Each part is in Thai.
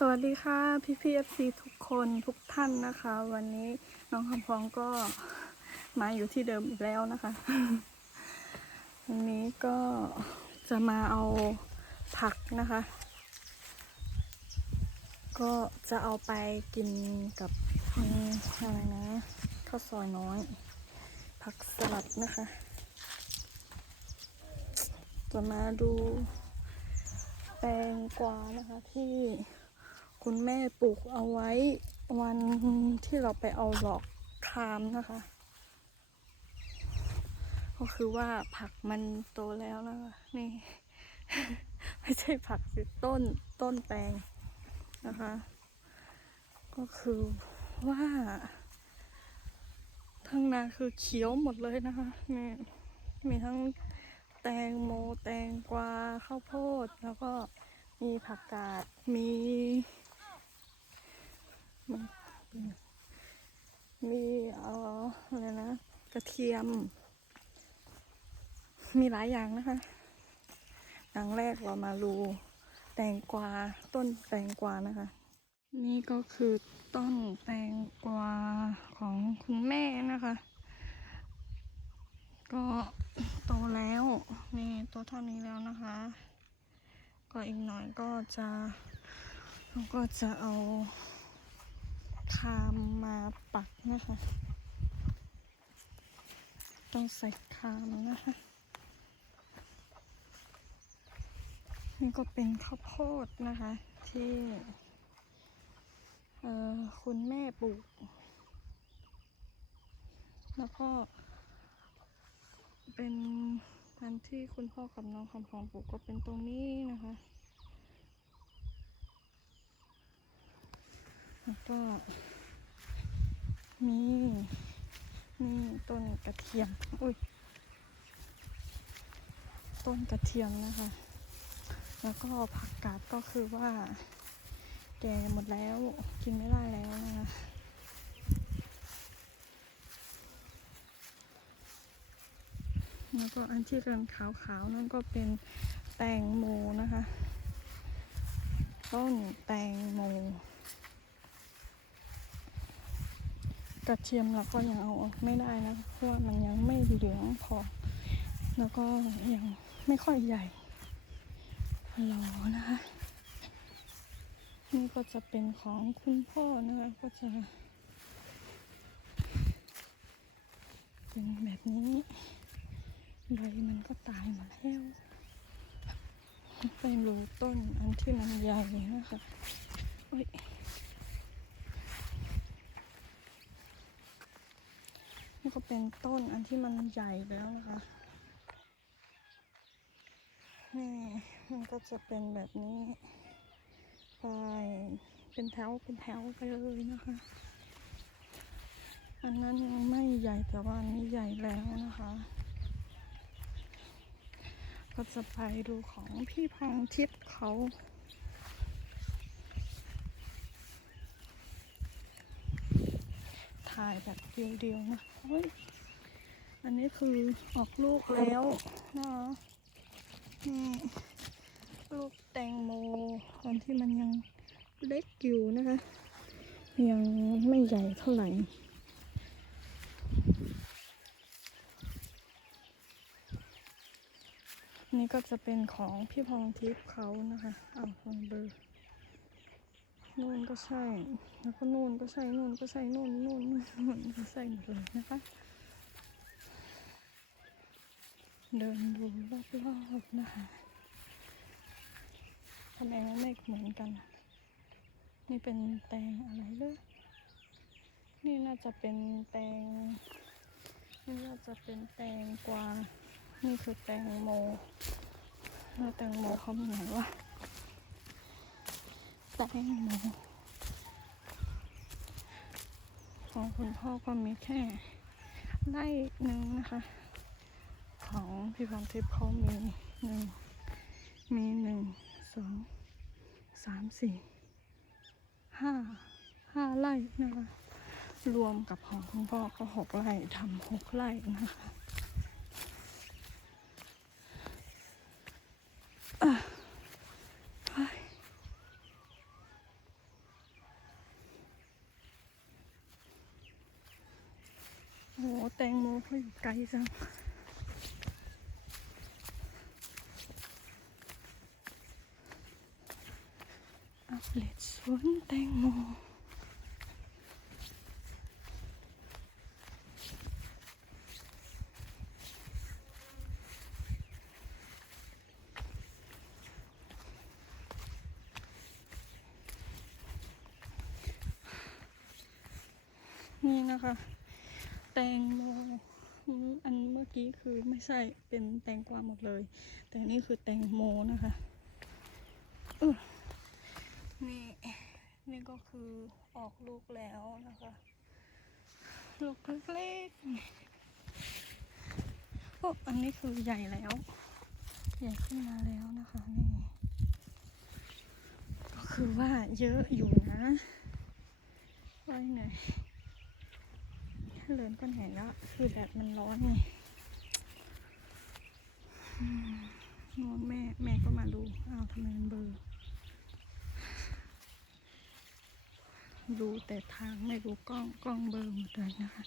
สวัสดีค่ะพี่พีเอฟซีทุกคนทุกท่านนะคะ วันนี้น้องคำพองก็มาอยู่ที่เดิมอีกแล้วนะคะ วันนี้ก็จะมาเอาผักนะคะ ก็จะเอาไปกินกับอะไรนะข้าวซอยน้อย ผักสลัดนะคะ จะมาดูแตงกวานะคะที่ คุณแม่ปลูกเอาไว้วันที่เราไปเอาหลอกคามนะคะ ก็คือว่าผักมันโตแล้วนะคะนี่ ไม่ใช่ผักสิต้นต้นแตงนะคะ ก็คือว่าทั้งนาคือเขียวหมดเลยนะคะนี่มีทั้งแตงโมแตงกวาข้าวโพดแล้วก็มีผักกาดมี มีเอ่ออะไรนะ กระเทียม มีหลายอย่างนะคะอย่างแรกเรามาดูแตงกวาต้นแตงกวานะคะ นี่ก็คือต้นแตงกวาของคุณแม่นะคะ ก็โตแล้วนี่โตเท่านี้แล้วนะคะ ก็อีกหน่อยก็จะเราก็จะเอา คามมาปักนะคะ ต้องใส่คามนะคะ นี่ก็เป็นข้าวโพดนะคะ ที่คุณแม่ปลูก แล้วก็เป็นอันที่คุณพ่อกับน้องคำพองปลูกก็เป็นตรงนี้นะคะ แล้วก็มีนี่ต้นกระเทียม อุ้ย ต้นกระเทียมนะคะ แล้วก็ผักกาดก็คือว่า แก่หมดแล้วกินไม่ได้แล้วนะคะแล้วก็อันที่เรือนขาวๆนั่นก็เป็นแตงโมนะคะ ต้นแตงโม กระเทียมเราก็ยังเอาออกไม่ได้นะเพราะว่ามันยังไม่เหลืองพอ แล้วก็ยังไม่ค่อยใหญ่รอนะคะนี่ก็จะเป็นของคุณพ่อนะคะก็จะ เป็นแบบนี้ใบมันก็ตายหมดแล้วไปดูต้นอันที่มันใหญ่นะคะโอ้ย นี่ก็เป็นต้นอันที่มันใหญ่แล้วนะคะ นี่มันก็จะเป็นแบบนี้ไปเป็นแถวเป็นแถวไปเลยนะคะ อันนั้นยังไม่ใหญ่แต่ว่าอันนี้ใหญ่แล้วนะคะ ก็จะไปดูของพี่พองทิพย์เขา ถ่ายแบบเดียวๆนะเฮ้ยอันนี้คือออกลูกแล้วนะนี่ลูกแตงโมตอนที่มันยังเล็กอยู่นะคะ ยังไม่ใหญ่เท่าไหร่นี่ก็จะเป็นของพี่พองทิพย์เขานะคะอ้าวลองเบอร์ นู่นก็ใช่ แล้วก็นู่นก็ใช่ นู่นก็ใช่ นู่นนู่นนู่นนู่นก็ใช่หมดเลยนะคะ เดินดูรอบๆนะคะทำไมมันไม่เหมือนกัน นี่เป็นแตงอะไรเลยนี่น่าจะเป็นแตง นี่น่าจะเป็นแตงกวา นี่คือแตงโมแล้วแตงโมเขามีไหนวะ แตงโมของคุณพ่อก็มีแค่ไร่หนึ่งนะคะ ของพี่พรทิพย์เขามีหนึ่งมีหนึ่งสองสามสี่ห้าห้าไร่นะคะ รวมกับของคุณพ่อก็หกไร่ทำหกไร่นะคะ อะเฮ้ย แต งโมเขาอยู่ไกลจังอัปเดตสวนแตงโมนี่นะคะ แตงโมอันเมื่อกี้คือไม่ใช่เป็นแตงกวาหมดเลย แต่นี่คือแตงโมนะคะนี่นี่ก็คือออกลูกแล้วนะคะ ลูกเล็กๆโอ้อันนี้คือใหญ่แล้ว ใหญ่ขึ้นมาแล้วนะคะนี่ก็คือว่าเยอะอยู่นะไว้ไหน เลินก็ไหนแล้วคือแดดมันร้อนไงอืมนอนแม่แม่ก็มาดูอ้าวทำไมมันเบอร์ดูแต่ทางไม่ดูกล้องกล้องเบอร์หมดเลยนะคะ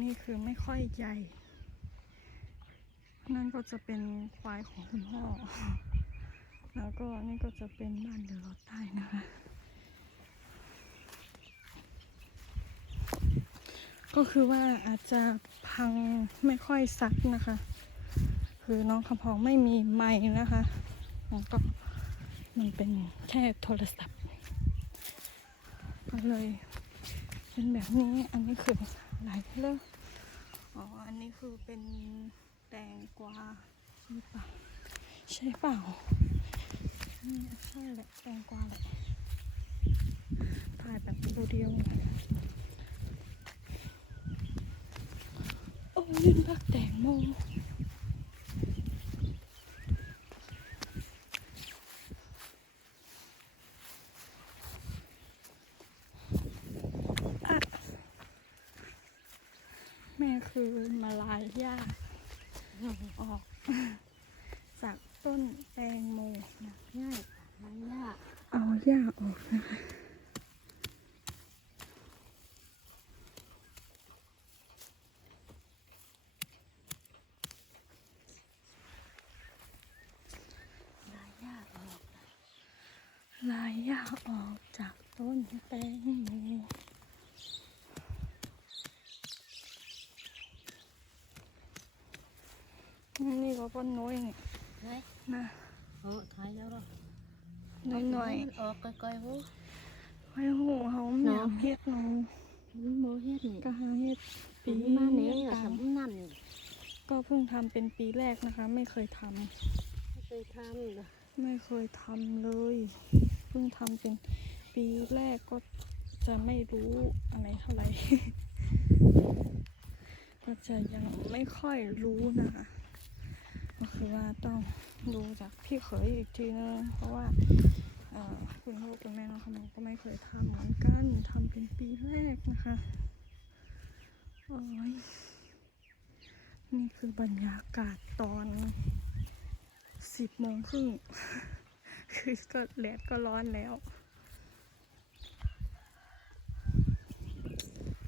นี่คือไม่ค่อยใหญ่ นั่นก็จะเป็นควายของคุณพ่อ แล้วก็นี่ก็จะเป็นบ้านเดือดใต้นะคะ ก็คือว่าอาจจะพังไม่ค่อยซักนะคะ คือน้องคำพองไม่มีไม้นะคะแล้วก็มันเป็นแค่โทรศัพท์ ก็เลยเป็นแบบนี้อันนี้คืออะไรเลออ๋ออันนี้คือเป็นแตงกวาหรือเปล่าใช่เปล่าใช่แหละแตงกวาแหละถ่ายแบบตัวเดียว โอ้ย ลืมพักแตงโมแม่คือมาลายหญ้าออก จากต้นแตงโมนะง่ายหายยากเอาหญ้าออกนะคะ หายยากออก ลายหญ้าออกจากต้น แตงโมนี่ก็ป้นน้อยนี่ไหนนะเออถ่ายแล้วเหรอน้อยหน่อยมันออกไกลๆวูๆไว้หูเขาอยากเฮ็ดหนูมันโมเฮ็ดนี่ก็หาเฮ็ดปีปีมาเนี้นี้ยตามสำนั่นก็เพิ่งทำเป็นปีแรกนะคะ ไม่เคยทำไม่เคยทำนะไม่เคยทำเลย เพิ่งทำเป็น ปีแรกก็จะไม่รู้อะไรเท่าไหร่ก็จะยังไม่ค่อยรู้นะคะก็คือว่าต้องดูจากพี่เขยอีกทีนึงเพราะว่าคุณพ่อคุณแม่น้องขนมก็ไม่เคยทำเหมือนกันทำเป็นปีแรกนะคะโอ้ยนี่คือบรรยากาศตอนสิบโมงครึ่งคือก็แดดก็ร้อนแล้ว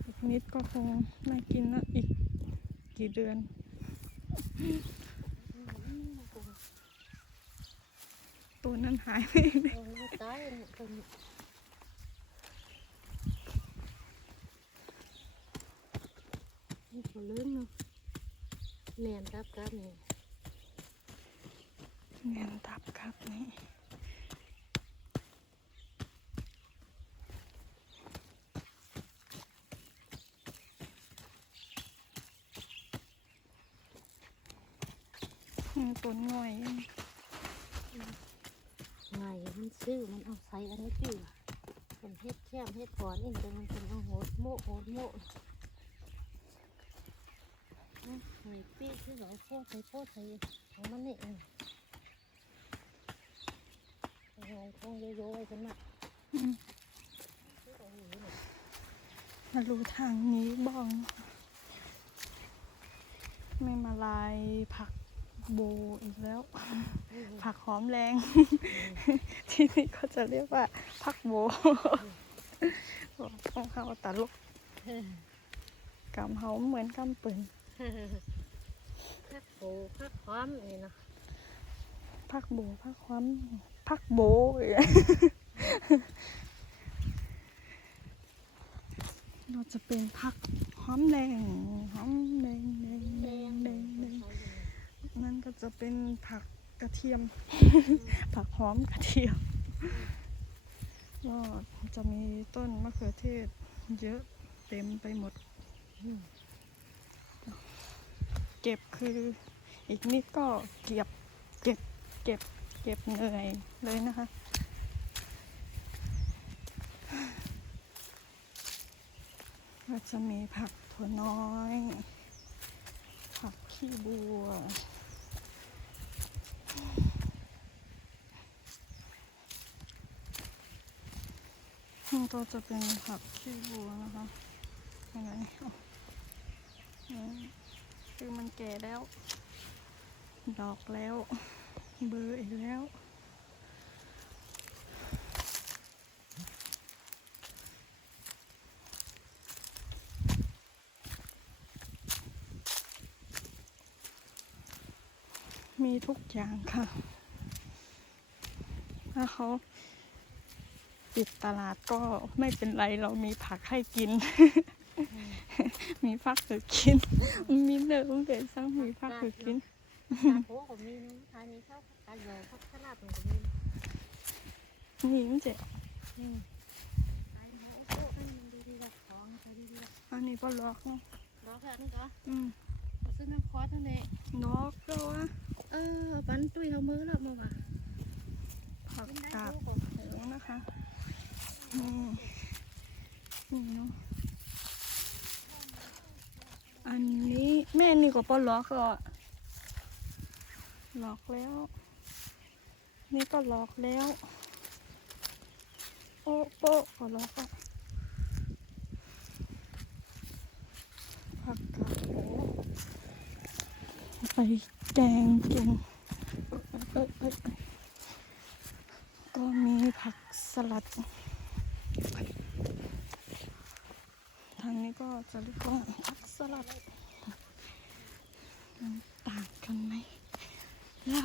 อีก นิดก็คงน่ากินนะอีกกี่เดือน ตัวนั้นหายไปไหนโอ้มันตายเนี่ยตัวเขาเลื่อนเนาะแนนครับครับนี่เงินตับครับนี่ อืมตัวหน่อยไงมันซื้อมันเอาใส่อันนี้จื้อเป็นเฮ็ดแช่มเฮ็ดก่อนนี่แต่มันเป็นเอาโหดโมโหดโมนะหอยปีกที่หนอยโพดใส่โพดใส่ของมันนี่เองเอาหอยคงโยๆไว้กันมาอืมมาดูทางนี้บ้อง ไม่มาลายผัก โบอีกแล้ว ผักหอมแรง ที่นี่ก็จะเรียกว่าผักโบต้องเข้าตาลกำเขาเหมือนกำปืนพักโผพักความนี่เนาะพักโบพักความพักโบอย่างเงี้ยเราจะเป็นผักหอมแดงหอมแดงแดงแดงแดงแดง นั่นก็จะเป็นผักกระเทียม ผักหอมกระเทียมก็จะมีต้นมะเขือเทศเยอะเต็มไปหมด เก็บคืออีกนิดก็เก็บเก็บเก็บเก็บเหนื่อยเลยนะคะ ก็จะมีผักถั่วน้อย ผักขี้บัว ก็จะเป็นผักขี้บัวนะคะอะไรอ๋อนี่คือมันแก่แล้ว ดอกแล้ว เบอร์อีกแล้วมีทุกอย่างค่ะ ถ้าเขา ปิดตลาดก็ไม่เป็นไรเรามีผักให้กิน มีผักให้กิน มีเนื้อเกิดสั่งมีผักให้กินตาโผก็มีนะทานนี้เข้าตาโยพักขนาดมันก็มีนี่มันเจ๊อันดีๆละของใช้ดีๆละอันนี้ก็ล็อกเนาะรอกแค่นั้นก็อืมซื้อน้ำคอสนั่นเองล็อกก็ว่าเออปันตุ้ยเขามือแล้วมาว่ะผักกินได้กาดโอ้โหนะคะ นี่เนาะอันนี้แม่นี่ก็ปล็อกก็ล็อกแล้ว นี่ก็ล็อกแล้ว โอ้โป๊ก็ล็อกอะผักกาดโไปแกงกินก็มีผักสลัดางนี้ก็จะเรียกว่าผักสลัดมันต่างกันไหมเรา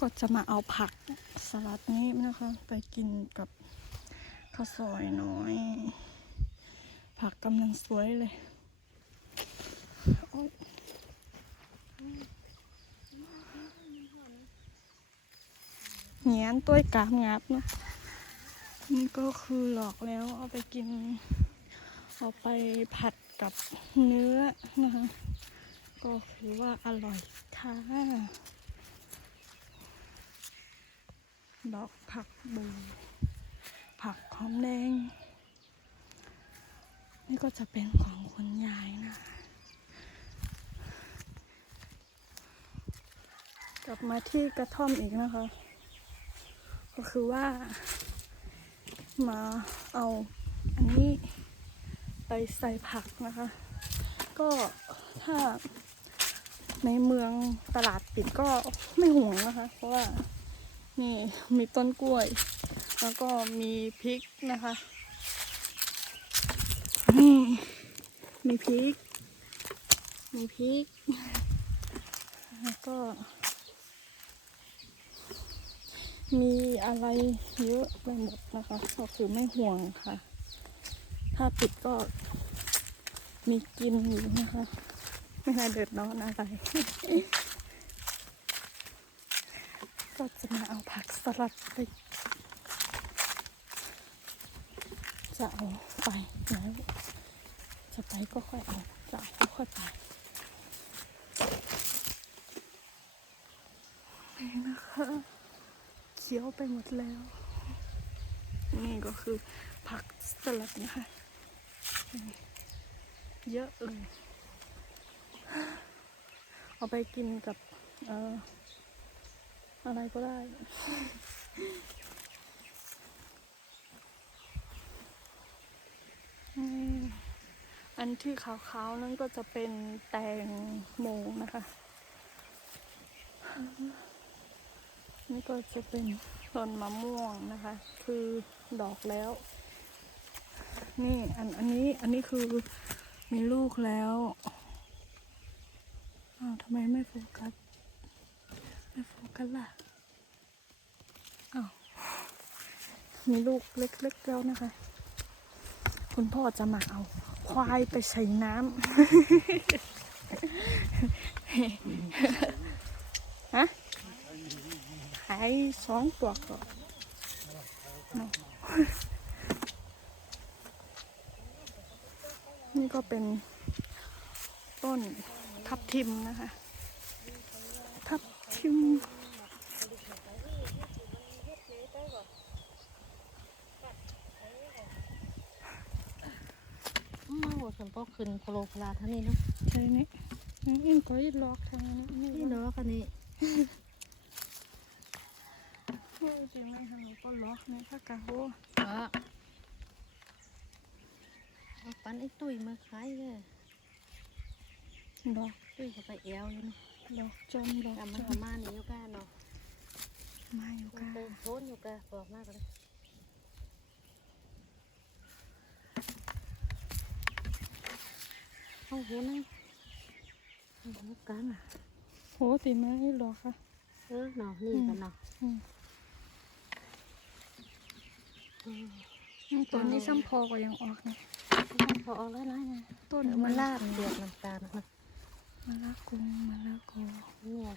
ก็จะมาเอาผักสลัดนี้นะคะ ไปกินกับข้าวซอยน้อย ผักกำลังสวยเลยโอ๊ยเหียนตัวกามงับเนาะนี่ก็คือหลอกแล้วเอาไปกิน เอาไปผัดกับเนื้อนะคะก็คือว่าอร่อยค่ะ ดอกผักบูผักหอมแดง นี่ก็จะเป็นของคุณยายนะ กลับมาที่กระท่อมอีกนะคะ ก็คือว่า มาเอาอันนี้ ไปใส่ผักนะคะ ก็ถ้าในเมืองตลาดปิดก็ไม่ห่วงนะคะ เพราะว่านี่มีต้นกล้วย แล้วก็มีพริกนะคะนี่มีพริก มีพริก แล้วก็ มีอะไรเยอะไปหมดนะคะ ก็คือไม่ห่วงค่ะ ถ้าปิดก็มีกินอยู่นะคะ ไม่น่าเดือดร้อนอะไร ก็จะมาเอาผักสลัดไปจะเอาไปแล้วจะไปก็ค่อยเอาจะเอาก็ค่อยไปนี่นะคะเขียวไปหมดแล้ว นี่ก็คือผักสลัดนะคะ เยอะเลย เอาไปกินกับเอ่ออะไรก็ได้อืมอันที่ขาวๆ นั่นก็จะเป็นแตงโมนะคะ นี่ก็จะเป็นต้นมะม่วงนะคะ คือดอกแล้ว นี่อันอันนี้อันนี้คือมีลูกแล้วอ้าวทำไมไม่โฟกัสไม่โฟกัสล่ะอ้าวมีลูกเล็กๆแล้วนะคะ คุณพ่อจะมาเอาควายไปใส่น้ำฮะขายสองตัวก่อน นาะนี่ก็เป็นต้นทับทิมนะคะ ทับทิม มาหัวสมปอกขึ้นโคโลพลาเท่านี้เนาะใช่นี่นี่ก็อีล็อกทางนี้นี่นี่เนาะคันนี้จริงไหมทางนี้ก็ล็อกนี่ถ้ากะโหอะเอา ปันไอ้ตุ้ยมาขายเลยล็อกตุ้ยก็ไปแอวอยู่เนาะล็อกจมล็อกแต่จมันมก็มานี่อยู่ก้าเนาะมาอยู่มันกันไปโทนอยู่กะบอกมากเลยเอาหัวนั่งเอาหัวกลางอะโหตีมาให้ล็อกค่ะเออเนาะนี่กันเนาะอืมอืมตัวนี้ซ้ำพอก็ยังออกนะ พอเอาแล้วนะเนี่ยต้นเดี๋ยวมัมันนลาลาดเดือดน้ำตาลนะมะละกงมะละกอเนี่ย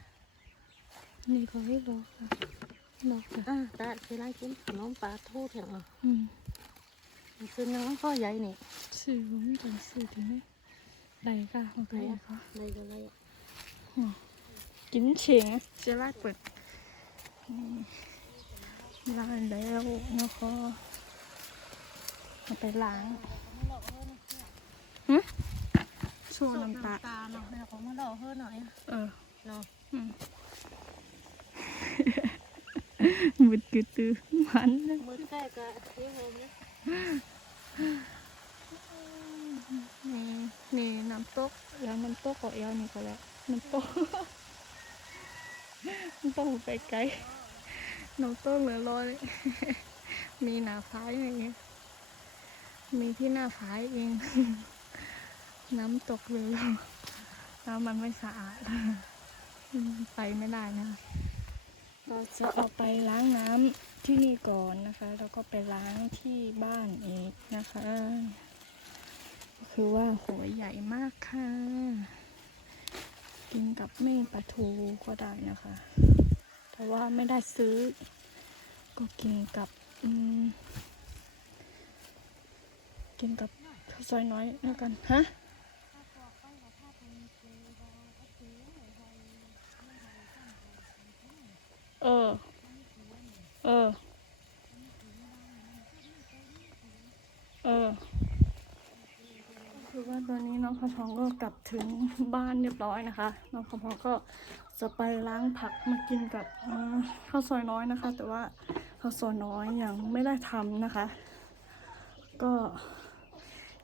นี่ก็ให้ล็อกค่ะล็อกค่ะอะตาคือไรกินขนมปลาทูเถอะเนาะอืมคือน้องก็ใหญ่นี่สื่อมันเป็นสื่อที่ไหมไหนค่ะของใครอะคะในก็ไรกินเฉียงเจะลาดเปิดนี่ล้างแล้วแล้วก็เอาไปล้างหึ โชว์น้ำตาตา เนาะแม่ของมาหล่อเฮ้อหน่อยเออเนาะอืมมุดกึดตือมันนะมือใกล้กับเที่ยวโฮมเนี่ยนี่นี่น้ำตกแล้วน้ำตกก็เอวนี่ก็แล้วน้ำตกน้ำตกไปไกลน้ำตกเหลือรอยมีหน้าผาอย่างเงี้ยมีที่หน้าผาเอง น้ำตกเลยน้ำมันไม่สะอาด ไปไม่ได้นะเราจะเอาไปล้างน้ำที่นี่ก่อนนะคะ แล้วก็ไปล้างที่บ้านอีกนะคะก็คือว่าหัวใหญ่มากค่ะ กินกับเม่ปลาทูก็ได้นะคะ แต่ว่าไม่ได้ซื้อ ก็กินกับกินกับข้าวซอยน้อยแล้วกันฮะ เออ เออ เออ คือว่าตอน น้องก็กลับถึงบ้านเรียบร้อยนะคะ น้องข้าวทองก็จะไปล้างผักมากินกับข้าวซอยน้อยนะคะ แต่ว่าข้าวซอยน้อยยังไม่ได้ทำนะคะ ก็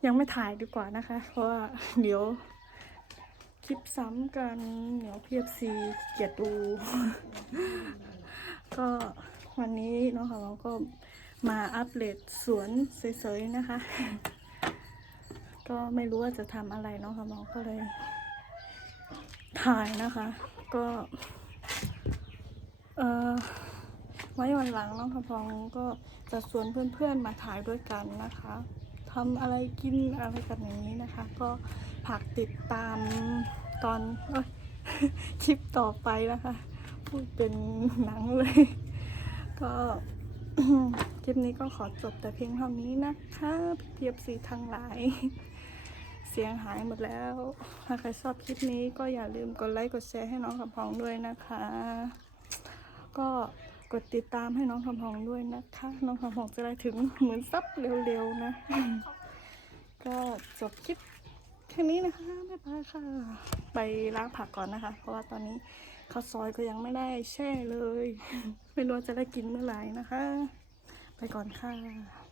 ยังไม่ถ่ายดีกว่านะคะ เพราะว่าเดี๋ยวคลิปซ้ำกันเดี๋ยวพีเอฟซีเกียดดู ก็วันนี้น้องของเราก็มาอัปเดตสวนเฉยๆนะคะ ก็ไม่รู้ว่าจะทำอะไรเนาะค่ะน้องก็เลย ถ่ายนะคะ ก็ เอ่อไว้วันหลังน้องคำพองก็จะชวนเพื่อนๆมาถ่ายด้วยกันนะคะทำอะไรกินอะไรกันอย่างนี้นะคะ ก็ผักติดตามตอนอคลิปต่อไปนะคะ พูดเป็นหนังเลย ก็คลิปนี้ก็ขอจบแต่เพียงเท่านี้นะคะเพียบสีทั้งหลาย สียงหายหมดแล้ว ถ้าใครชอบคลิปนี้ก็อย่าลืมกดไลค์กดแชร์ให้น้องคำพองด้วยนะคะ ก็กดติดตามให้น้องคำพองด้วยนะคะ น้องคำพองจะได้ถึงหมื่นซับเร็วๆนะ ก็จบคลิปแค่นี้นะคะบ๊ายบายค่ะ ไปล้างผักก่อนนะคะ เพราะว่าตอนนี้ข้าวซอยก็ยังไม่ได้แช่เลย ไม่รู้จะได้กินเมื่อไหร่นะคะ ไปก่อนค่ะ